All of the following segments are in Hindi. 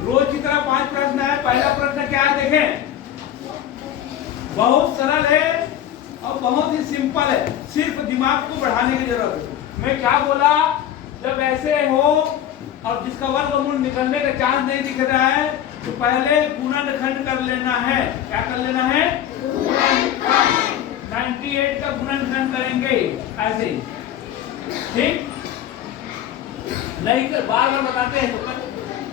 रोज की तरह 5 प्रश्न है। पहला प्रश्न क्या है देखें, बहुत सरल है और बहुत ही सिंपल है, सिर्फ दिमाग को बढ़ाने की जरूरत है। मैं क्या बोला, जब ऐसे हो और जिसका वर्गमूल निकलने का चांस नहीं दिख रहा है तो पहले गुणनखंड कर लेना है। क्या कर लेना है? 98 का गुणनखंड करेंगे ऐसे ही, ठीक? नहीं कर बार बार बताते हैं तो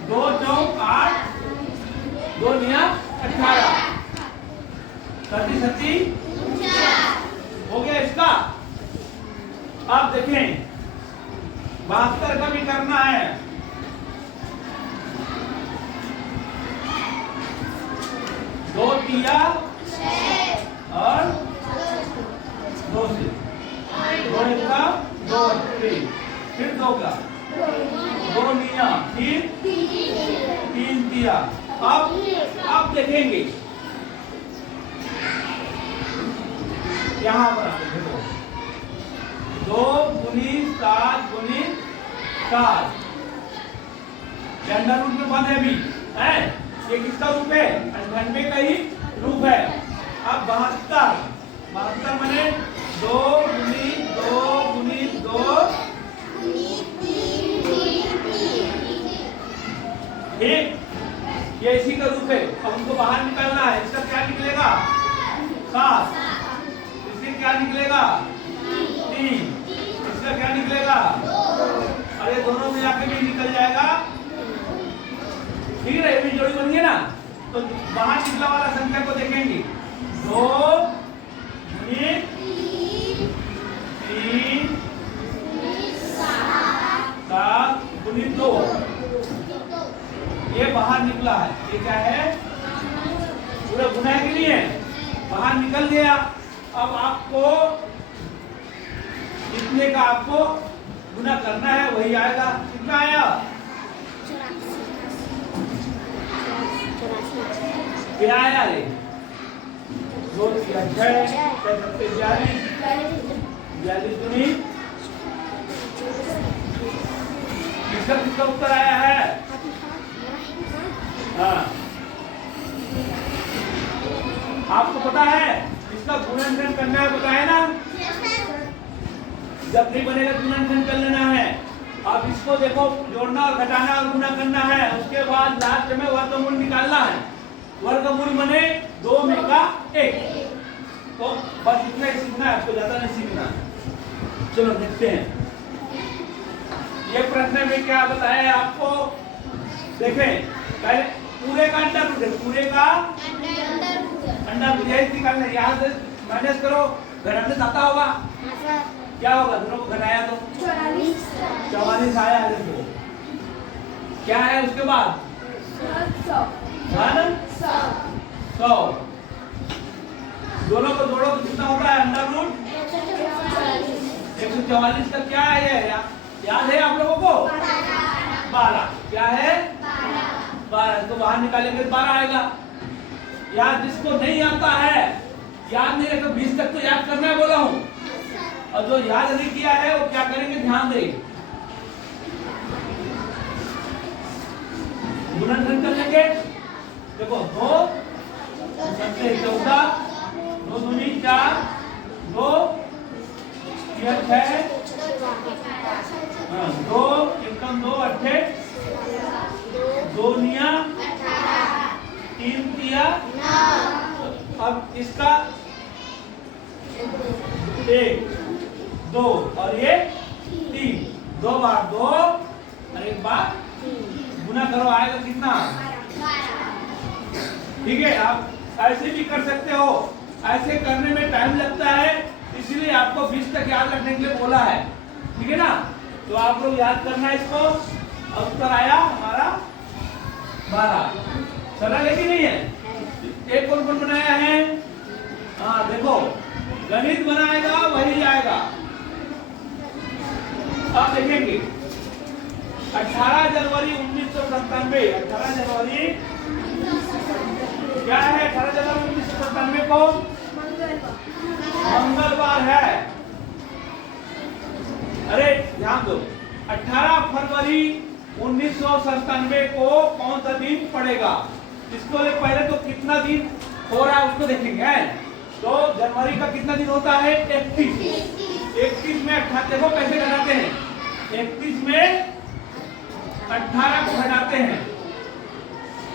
2 चौक 8, 2 निया 18, 30 हो गया इसका। अब देखें 72 का भी करना है। 2 तिया और 2 से 2 का 2 फिर 2 का 2 निया फिर 3 तिया। अब देखेंगे यहाँ पर देखो 2 गुणित 7 गुणित 7 अंडर रूट में बंद है भी है। ये किसका रूप है? 98 का ही रूप है। अब 72 माने 2 गुणित 2 गुणित 2 ठीक, ये इसी का रूप है। अब उनको बाहर निकालना है। इसका क्या निकलेगा? 7। इससे क्या निकलेगा? 3। इसका क्या निकलेगा? अरे दोनों में आके भी निकल जाएगा, ठीक है। ये भी जोड़ी बन गई ना, तो बाहर निकला वाला संख्या को देखेंगे 2 गुणित 3 7 गुणित 2, ये बाहर निकला है। ये क्या है? पूरा गुना के लिए बाहर निकल गया। अब आपको जितने का आपको गुना करना है वही आएगा। कितना आया? क्या आया रे? 2 3 6 42 42 किसका उत्तर आया है? हाँ, आपको पता है इसका गुणनखंड करना है, बताया ना? जब नहीं बनेगा गुणनखंड कर लेना है। अब इसको देखो, जोड़ना और घटाना और गुना करना है। उसके बाद लास्ट में वर्गमूल निकालना है। वर्गमूल बने 2 में का 1। तो बस इतना ही सीखना है आपको, ज्यादा नहीं सीखना। चलो देखते हैं ये प्रश्न में क्या बताया है आपको। देखें पहले पूरे का अंडर रूट है, पूरे का अंडर रूट यही निकालना है। यहाँ से माइनस करो, घटाने से आता होगा, क्या होगा? दोनों को घटाया तो 44 आया है। देखो क्या है उसके बाद 100। दोनों को जोड़ो तो कितना होता है? अंडर रूट 144 का क्या है? याद है आप लोगों को? 12। क्या है? 12। इसको बाहर निकालेंगे 12 आएगा। याद जिसको नहीं आता है, याद नहीं रखा, 20 तक तो याद करना है बोला हूँ। और जो याद नहीं किया है वो क्या करेंगे? ध्यान देंगे। गुणनखंड कर लेंगे। देखो 2 14 2 दूनी 4 2 3 6 2 एकम 2 8 2 निया 3 तिया 9। अब इसका 1 2 और ये 3, 2 बार 2 और 1 बार गुना करो, आएगा कितना? ठीक है। आप ऐसे भी कर सकते हो, ऐसे करने में टाइम लगता है, इसलिए आपको 20 तक याद रखने के लिए बोला है, ठीक है ना? तो आप लोग याद करना इसको। उत्तर आया हमारा 12। सरल है कि नहीं है? एक कौन कौन बनाया है? हाँ देखो, गणित बनाएगा वही आएगा। अब देखेंगे 18 जनवरी 1997। 18 जनवरी क्या है? 18 जनवरी 1997 को मंगलवार है। अरे ध्यान दो, 18 फरवरी 1997 को कौन सा दिन पड़ेगा? इसको पहले तो कितना दिन हो रहा है उसको देखेंगे है? तो जनवरी का कितना दिन होता है? 31 में 18 देखो कैसे घटाते हैं। 31 में 18 को घटाते हैं,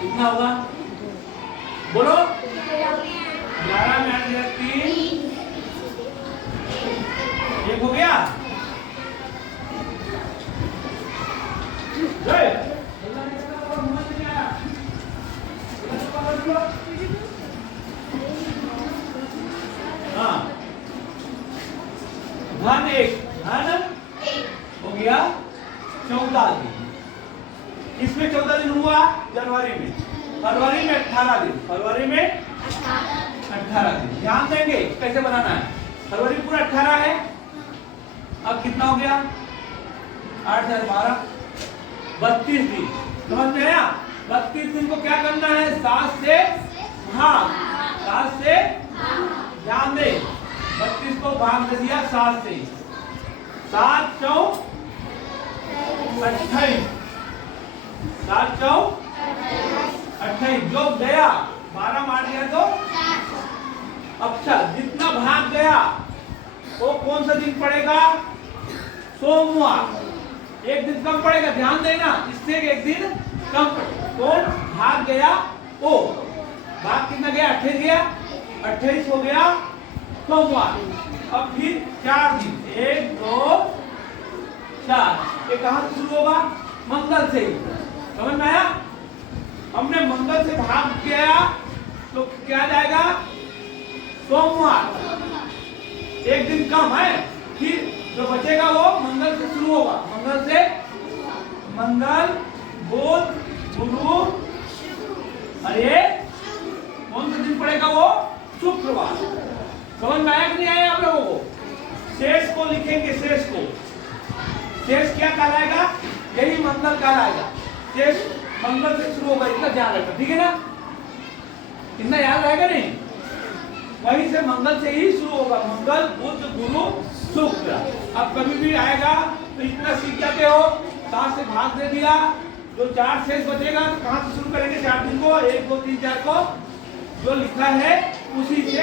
कितना होगा बोलो? 11 में 8 3 एक हो गया। हाँ धन 1 धन हो गया 14 दिन। इसमें 14 दिन हुआ जनवरी में, फरवरी में 18 दिन, फरवरी में 18 दिन। ध्यान देंगे कैसे बनाना है। फरवरी पूरा 18 है, अब कितना हो गया? 8 और 12 32 दिन। समझ में आया? 32 दिन को क्या करना है? 7 से भाग, 7 से ध्यान दे 32 को भाग दे दिया 7 से, 7 चौक 28, 7 चौक 28 जो गया 12 मार दिया तो अच्छा जितना भाग गया वो कौन सा दिन पड़ेगा? सोमवार। एक दिन कम पड़ेगा, ध्यान देना, इससे एक दिन कम पड़ेगा। कौन भाग गया? वो भाग कितना गया? 28 गया, 28 हो गया सोमवार। अब फिर 4 दिन 1 2 4। ये कहां से शुरू होगा? मंगल से। समझ में आया? हमने मंगल से भाग गया तो क्या जाएगा? सोमवार। एक दिन कम है, फिर जो बचेगा वो मंगल से शुरू होगा। मंगल से मंगल बुध गुरु और ये कौन सा दिन पड़ेगा? वो शुक्रवार। समझ में आया कि नहीं आया आप लोगों को? शेष को लिखेंगे, शेष को। शेष क्या कहलाएगा? यही मंगल कहलाएगा। शेष मंगल से शुरू होगा, इतना ध्यान रखना, ठीक है ना? इतना याद रहेगा नहीं? वहीं से मंगल से ही शुरू होगा, मंगल बुध गुरु शुक्र। अब कभी भी आएगा तो इतना सीख जाते हो, 7 से भाग दे दिया, जो 4 शेष बचेगा तो कहां से शुरू करेंगे? 4 दिन को 1 2 3 4 को जो लिखा है उसी से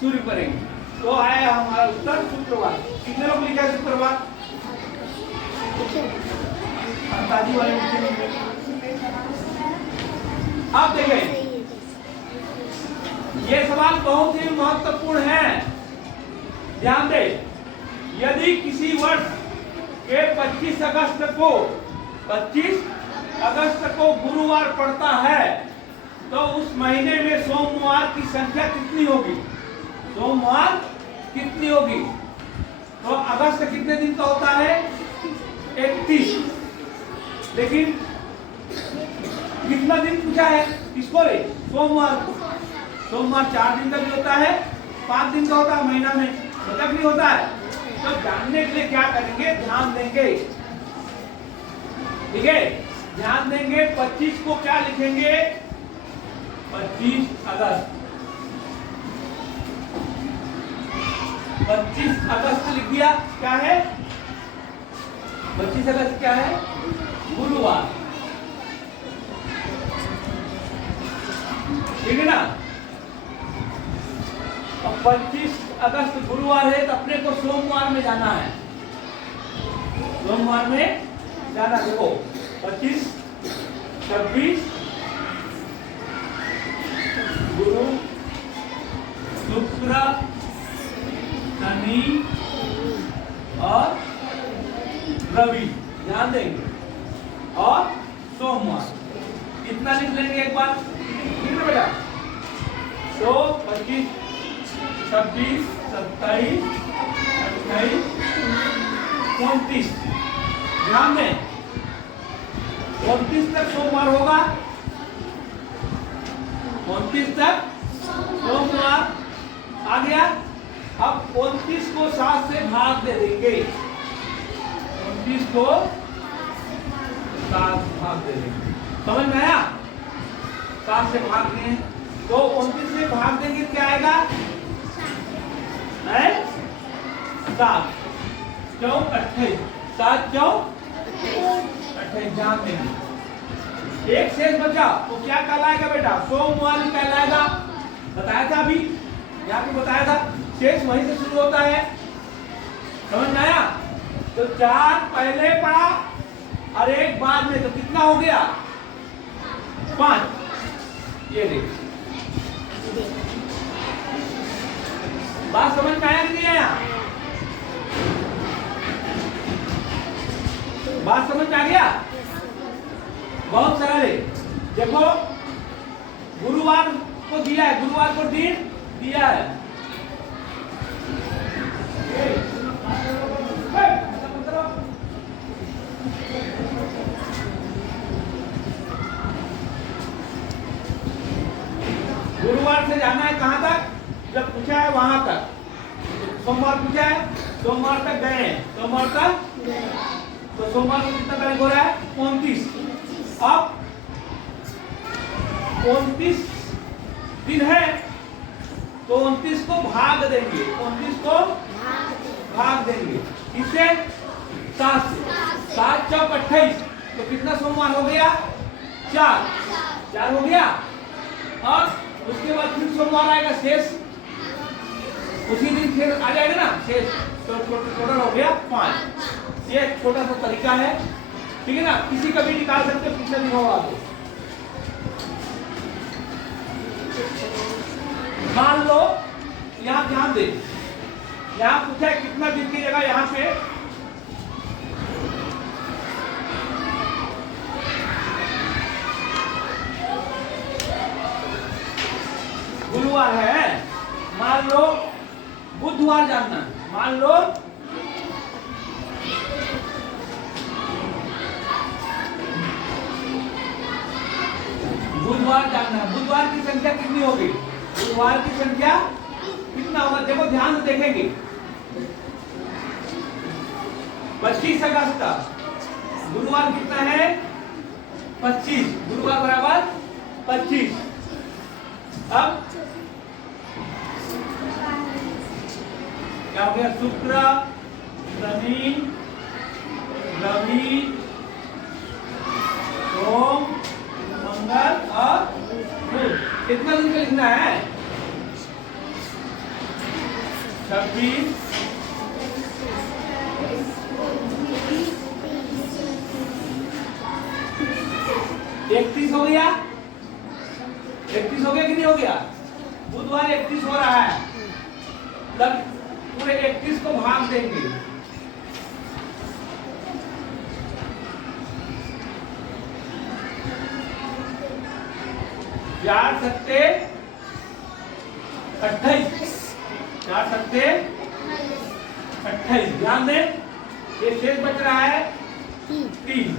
शुरू करेंगे। तो आया हमारा उत्तर शुक्रवार। कितने लोग लिखा है शुक्रवार? अंदाजी वाले। अब देखें, ये सवाल बहुत ही महत्वपूर्ण है, ध्यान दे। यदि किसी वर्ष के 25 अगस्त को गुरुवार पड़ता है तो उस महीने में सोमवार की संख्या कितनी होगी? सोमवार कितनी होगी? तो अगस्त कितने दिन का होता है? 31। लेकिन कितना दिन पूछा है? किसको रे? सोमवार को। सोमवार 4 दिन का भी होता है, 5 दिन का होता है महीना में, पता भी होता है। तो जानने के लिए क्या करेंगे? ध्यान देंगे, ठीक है? ध्यान देंगे। 25 को क्या लिखेंगे? 25 अगस्त। 25 अगस्त लिख दिया। क्या है? 25 अगस्त क्या है? गुरुवार, ठीक है ना? अब 25 अगस्त गुरुवार है तो अपने को सोमवार में जाना है, सोमवार में जाना। देखो 25 26 गुरु शुक्र शनि और रवि, ध्यान देंगे, और सोमवार। कितना लिख लेंगे एक बार? कितना बेटा? तो 25 26 27 28 29। ध्यान दें 29 तक सोमवार होगा, 29 तक सोमवार आ गया। अब 29 को 7 से भाग दे देंगे, 29 को 7 भाग दे देंगे। समझ में आया? 7 से भाग दें तो 29 से भाग देंगे क्या आएगा? 7 चौक 28, 7 चौक 28 ध्यान देंगे। एक शेष बचा तो क्या कहलाएगा बेटा? सोमवार कहलाएगा। बताया था अभी, यहाँ पे बताया था, शेष वहीं से शुरू होता है। समझ में आया? तो 4 पहले पड़ा और 1 बाद में, तो कितना हो गया? 5। ये देख, बात समझ में आया कि नहीं आया? बात समझ में आ गया? बहुत सरल है। देखो, गुरुवार को दिया है, गुरुवार को दिन दिया है। गुरुवार से जाना है कहां तक? जब पूछा है वहां तक। सोमवार पूछा है, सोमवार तक गए हैं, सोमवार तक, तो सोमवार को कितना तारीख हो रहा है? 29। अब 29 दिन है तो 29 को भाग देंगे, 29 को भाग देंगे किससे? 7 से। 7 चौक 28, तो कितना सोमवार हो गया? 4 हो गया। और उसके बाद फिर सोमवार आएगा शेष, उसी दिन फिर आ जाएगा ना शेष, तो टोटल हो गया 5। ये एक छोटा सा तरीका है, ठीक है ना? किसी का भी निकाल सकते हो कितना दिन होगा। तो मान लो, यहाँ ध्यान दे, यहाँ पूछा है कितना दिन की जगह यहाँ पे गुरुवार है, मान लो बुधवार जानना, मान लो बुधवार जानना। बुधवार की संख्या कितनी होगी? बुधवार की संख्या कितना होगा? देखो ध्यान से देखेंगे। 25 अगस्त, गुरुवार कितना है? 25, गुरुवार बराबर 25। अब क्या हो गया? शुक्र, शनि, रवि, सोम, मंगल और बुध। कितना दिन का लिखना है? 26, 31 हो गया? 31 हो गया कि नहीं हो गया? बुधवार 31 हो रहा है, तब पूरे 31 को भाग देंगे। चार सत्ते 28, 4 सत्ते 28। ध्यान दें, ये शेष बच रहा है 3।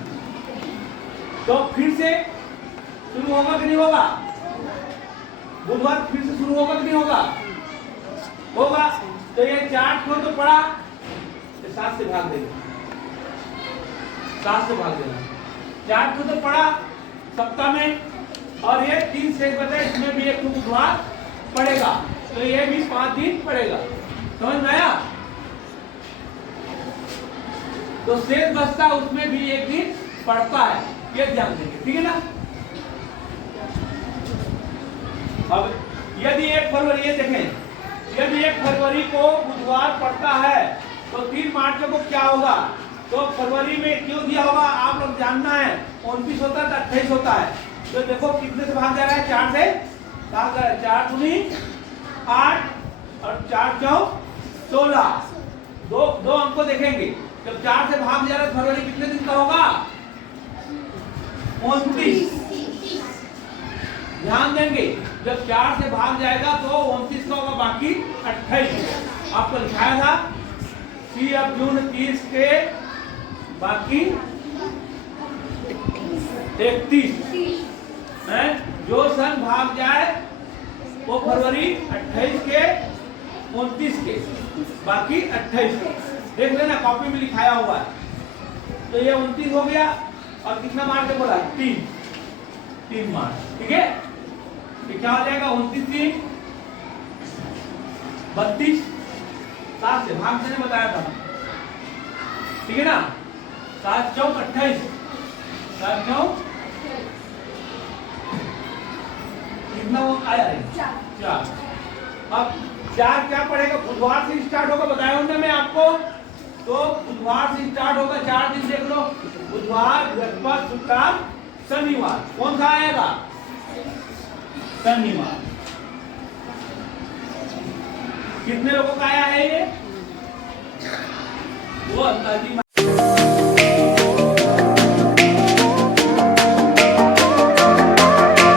तो फिर से शुरू होगा कि नहीं होगा? बुधवार फिर से शुरू होगा कि नहीं होगा? होगा। तो ये 4 को तो पड़ा, 7 से भाग देंगे, 7 से भाग देना। 4 को तो पड़ा सप्ताह में, और ये 3 शेष बचा, इसमें भी एक बुधवार पड़ेगा, तो ये भी 5 दिन पड़ेगा। समझ में आया? तो शेष बचता उसमें भी एक दिन पड़ता है, ये ध्यान देंगे, ठीक है ना? अब यदि 1 फरवरी, ये देखें, यदि 1 फरवरी को बुधवार पड़ता है तो 3 मार्च को क्या होगा? तो फरवरी में क्यों दिया होगा आप लोग जानना है। 29 होता है तो 28 होता है, तो देखो कितने से भाग जा रहा है? 4 से भाग जा रहा है। 4 दूनी 8 और 4 चौक 16। दो अंक को देखेंगे, जब 4 से भाग जा रहा है फरवरी कितने दिन का होगा? 29। ध्यान देंगे, जब 4 से भाग जाएगा तो 29 का होगा, बाकी 28। आपको लिखाया था 3 जून 30 के बाकी 31 है। जो सन भाग जाए वो फरवरी 28 के 29 के बाकी 28 के। देख लेना कॉपी में लिखाया हुआ है। तो ये 29 हो गया, और कितना मार्च बोला? 3 मार्च, ठीक है? तो क्या हो जाएगा? 29 3 32, 7 से भाग देने बताया था, ठीक है ना? 7 चौक 28, 4 9 कितना वो आया है 4। अब 4 क्या पड़ेगा, बुधवार से स्टार्ट होगा, बताया हूं ना मैं आपको। तो बुधवार से स्टार्ट होगा, 4 दिन देख लो, बुधवार बृहस्पति शुक्रवार शनिवार, कौन सा आएगा शनिवार। कितने लोगों का आया है ये, वो अंदाजी